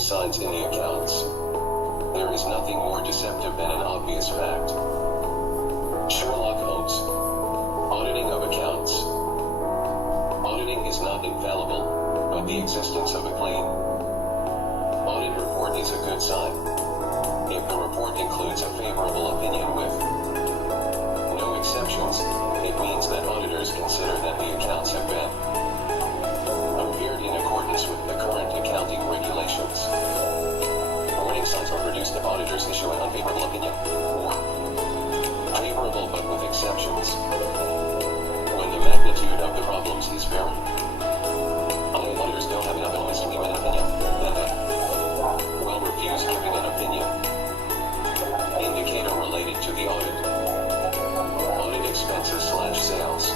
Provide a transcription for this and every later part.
signs in the accounts. There is nothing more deceptive than an obvious fact. Sherlock Holmes. Auditing of accounts. Auditing is not infallible, but the existence of a clean audit report is a good sign. If the report includes a favorable opinion with no exceptions, it means that auditors consider that the accounts have been prepared in accordance with the current accounting regulations. Warning signs are produced if auditors issue an unfavorable opinion, or favorable but with exceptions, when the magnitude of the problems is very high. Auditors don't have enough evidence to give an opinion, then they will refuse giving an opinion. Indicator related to the audit. Audit expenses/sales.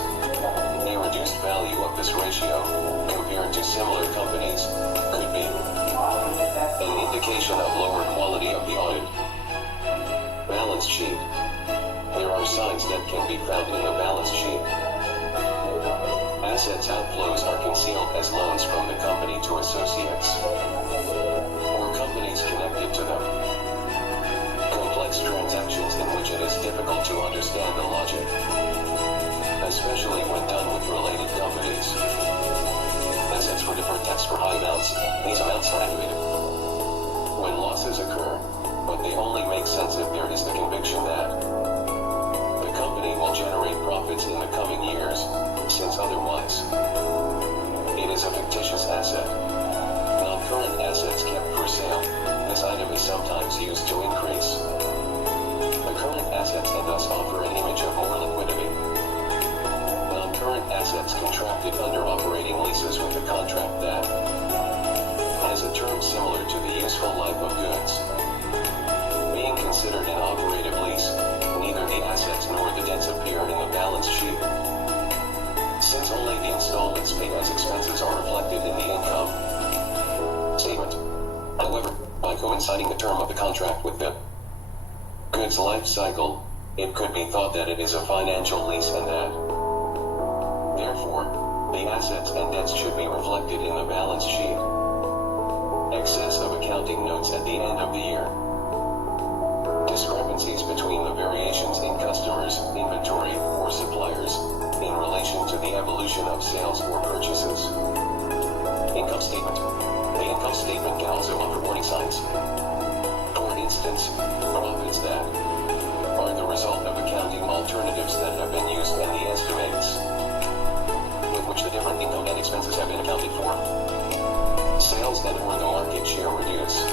A reduced value of this ratio, compared to similar companies, could be an indication of lower quality of the audit. Balance sheet. There are signs that can be found in the balance sheet. Assets outflows are concealed as loans from the company to associates or companies connected to them. Complex transactions in which it is difficult to understand the logic, especially when done with related companies. Assets for deferred tax for high amounts. These amounts are activated when losses occur, but they only make sense if there is the conviction that the company will generate profits in the coming years, since otherwise it is a fictitious asset. Non-current assets kept for sale. This item is sometimes used to increase the current assets and thus offer an image of more liquidity. Non-current assets contracted under operating leases with a contract that has a term similar to the useful life of goods. Being considered an operative lease, neither the assets nor the debts appear in the balance sheet, since only the installments paid as expenses are reflected in the income statement. However, by coinciding the term of the contract with the goods life cycle, it could be thought that it is a financial lease and that, therefore, the assets and debts should be reflected in the balance sheet. Excess of accounting notes at the end of the year. Discrepancies between the variations in customers' inventory or suppliers in relation to the evolution of sales or purchases. Income statement. The income statement can also offer warning signs. For instance, profits that are the result of accounting alternatives that have been used and the estimates with which the different income and expenses have been accounted for. Sales and or the market share reduce.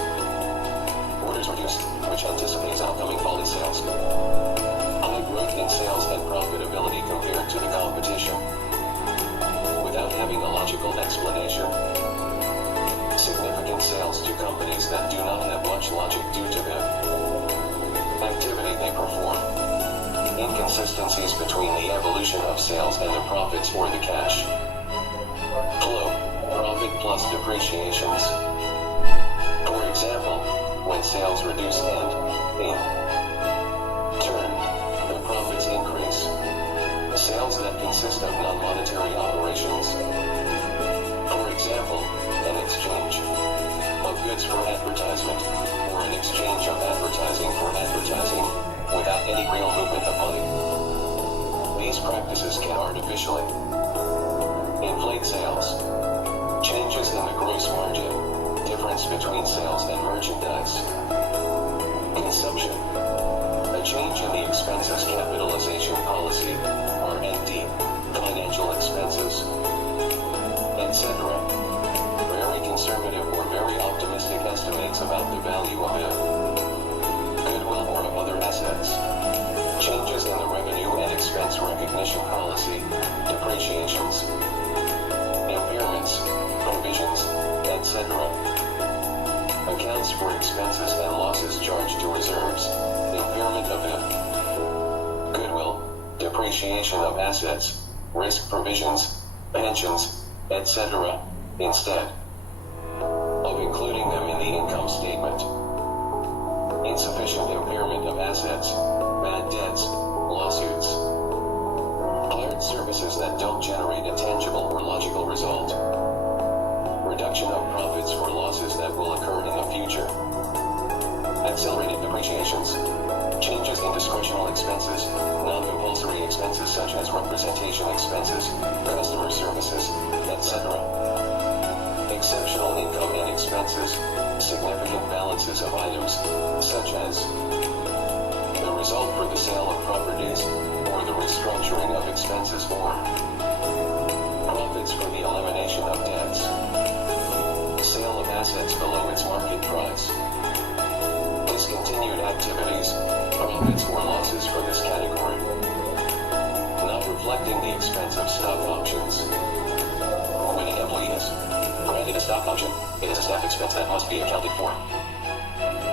Orders reduced, which anticipates outcoming fall in sales. High growth in sales and profitability compared to the competition, without having a logical explanation. Significant sales to companies that do not have much logic due to the activity they perform. Inconsistencies between the evolution of sales and the profits or the cash flow. Profit plus depreciations. For example, when sales reduce and, in turn, the profits increase. Sales that consist of non-monetary operations. For example, an exchange of goods for advertisement, or an exchange of advertising for advertising, without any real movement of money. These practices can artificially inflate sales. Changes in the gross margin, difference between sales and merchandise consumption. A change in the expenses capitalization policy, R&D, financial expenses, etc. Very conservative or very optimistic estimates about the value of a goodwill or of other assets. Changes in the revenue and expense recognition policy, depreciations, impairments, provisions, etc. Accounts for expenses and losses charged to reserves, impairment of the goodwill, depreciation of assets, risk provisions, pensions, etc., instead of including them in the income statement. Insufficient impairment of assets, bad debts, lawsuits, hired services that don't generate a tangible or logical result. Reduction of profits for losses that will occur in the future. Accelerated depreciations. Changes in discretional expenses, non-compulsory expenses such as representation expenses, customer services, etc. Exceptional income and expenses, significant balances of items, such as the result for the sale of properties, or the restructuring of expenses, or profits for the elimination of debts, sale of assets below its market price, discontinued activities, profits or losses for this category, not reflecting the expense of stock options. When an employee is granted a stock option, it is a staff expense that must be accounted for.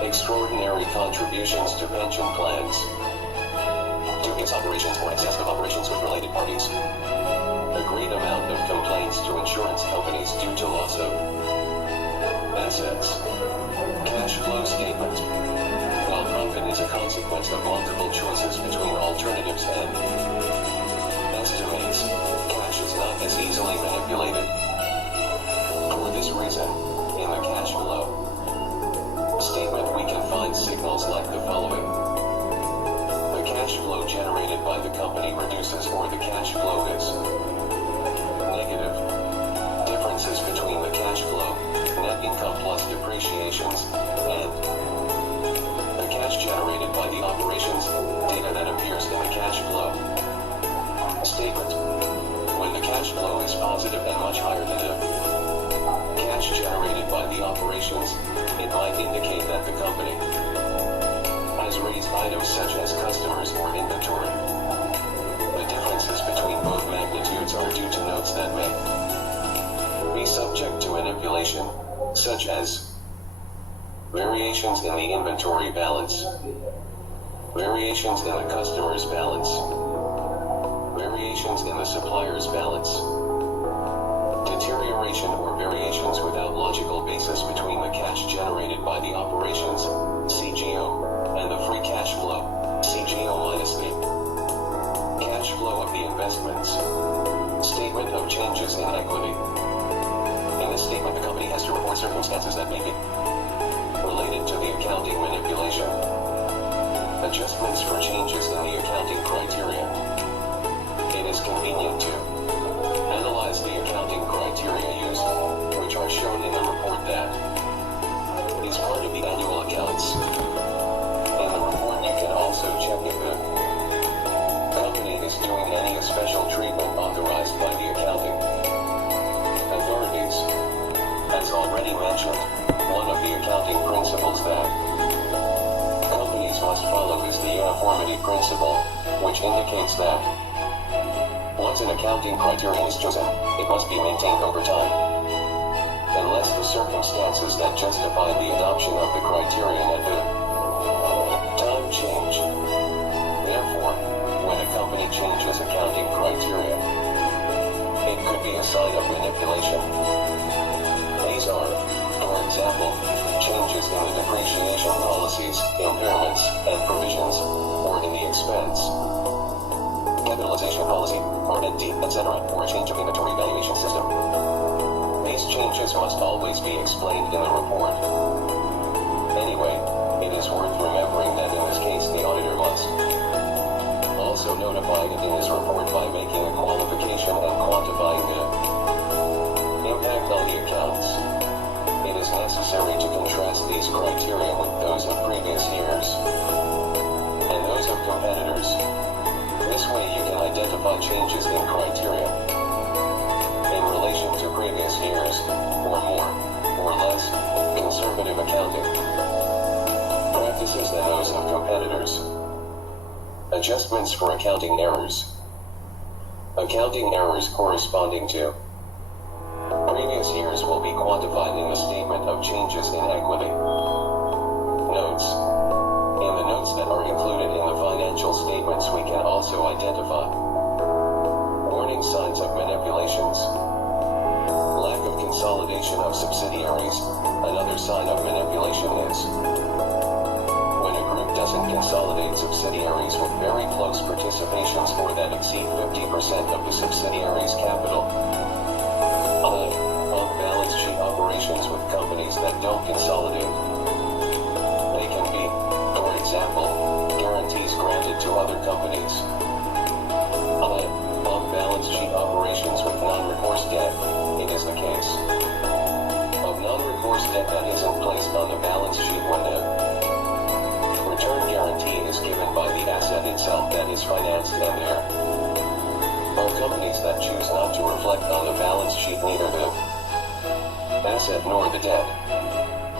Extraordinary contributions to pension plans. Dubious operations or excessive operations with related parties. A great amount of complaints to insurance companies due to loss of assets. Cash flow statement. While profit is a consequence of multiple choices between alternatives and estimates, cash is not as easily manipulated. For this reason, in the cash flow statement we can find signals like the following. The cash flow generated by the company reduces or the cash flow is negative. Differences between the cash flow, net income plus depreciations, and the cash generated by the operations, data that appears in the cash flow statement. When the cash flow is positive and much higher than the cash generated by the operations, it might indicate that the company has raised items such as customers or inventory. The differences between both magnitudes are due to notes that may be subject to manipulation, such as variations in the inventory balance, variations in the customer's balance, variations in the supplier's balance, deterioration or variations without logical basis between the cash generated by the operations, CGO, and the free cash flow, CGO minus the cash flow of the investments. Statement of changes in equity. In this statement, the company has to report circumstances that may be related to the accounting manipulation. Adjustments for changes in the accounting criteria. It is convenient to analyze the accounting criteria used, which are shown in the report that is part of the annual accounts. In the report you can also check if the company is doing any special treatment authorized by the accounting authorities. As already mentioned, one of the accounting principles that companies must follow is the uniformity principle, which indicates that once an accounting criterion is chosen, it must be maintained over time. Unless the circumstances that justify the adoption of the criterion at the time change. Therefore, when a company changes accounting criteria, it could be a sign of manipulation. These are, for example, changes in the depreciation policies, impairments, and provisions, or in the expense capitalization policy, R&D, etc., or a change of inventory valuation system. These changes must always be explained in the report. Anyway, it is worth remembering that in this case the auditor must also notify it in his report by making a qualification and quantifying the impact on the accounts. It is necessary to contrast these criteria with those of previous years and those of competitors. This way you can identify changes in criteria in relation to previous years, or more, or less, conservative accounting practices than those of competitors. Adjustments for accounting errors. Accounting errors corresponding to previous years will be quantified in the statement of changes in equity. Notes. In the notes that are included in the financial statements we can also identify warning signs of manipulations. Lack of consolidation of subsidiaries. Another sign of manipulation is when a group doesn't consolidate subsidiaries with very close participations or that exceed 50% of the subsidiary's capital. Off-balance sheet operations with companies that don't consolidate. isn't placed on the balance sheet when the return guarantee is given by the asset itself that is financed, and there are companies that choose not to reflect on the balance sheet neither the asset nor the debt.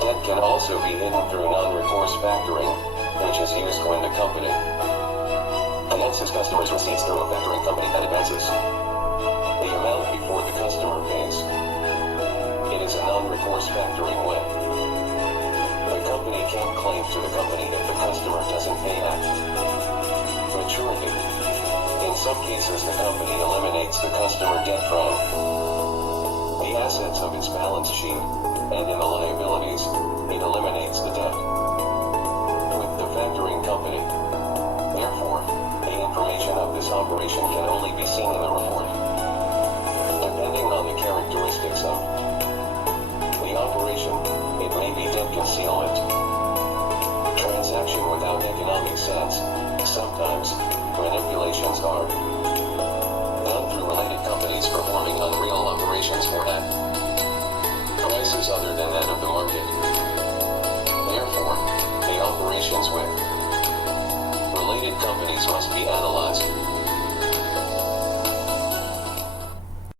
Debt can also be hidden through non-recourse factoring, which is used when the company finances customers' receipts through a factoring company that advances the amount before the customer pays. It is a non-recourse factoring when the company can't claim to the company if the customer doesn't pay at maturity. In some cases, the company eliminates the customer debt from the assets of its balance sheet, and in the liabilities, it eliminates the debt with the factoring company. Therefore, the information of this operation can only be seen in the report. Depending on the characteristics of the operation, it may be debt concealment, transaction without economic sense. Sometimes, manipulations are done through related companies performing unreal operations for at prices other than that of the market. Therefore, the operations with related companies must be analyzed.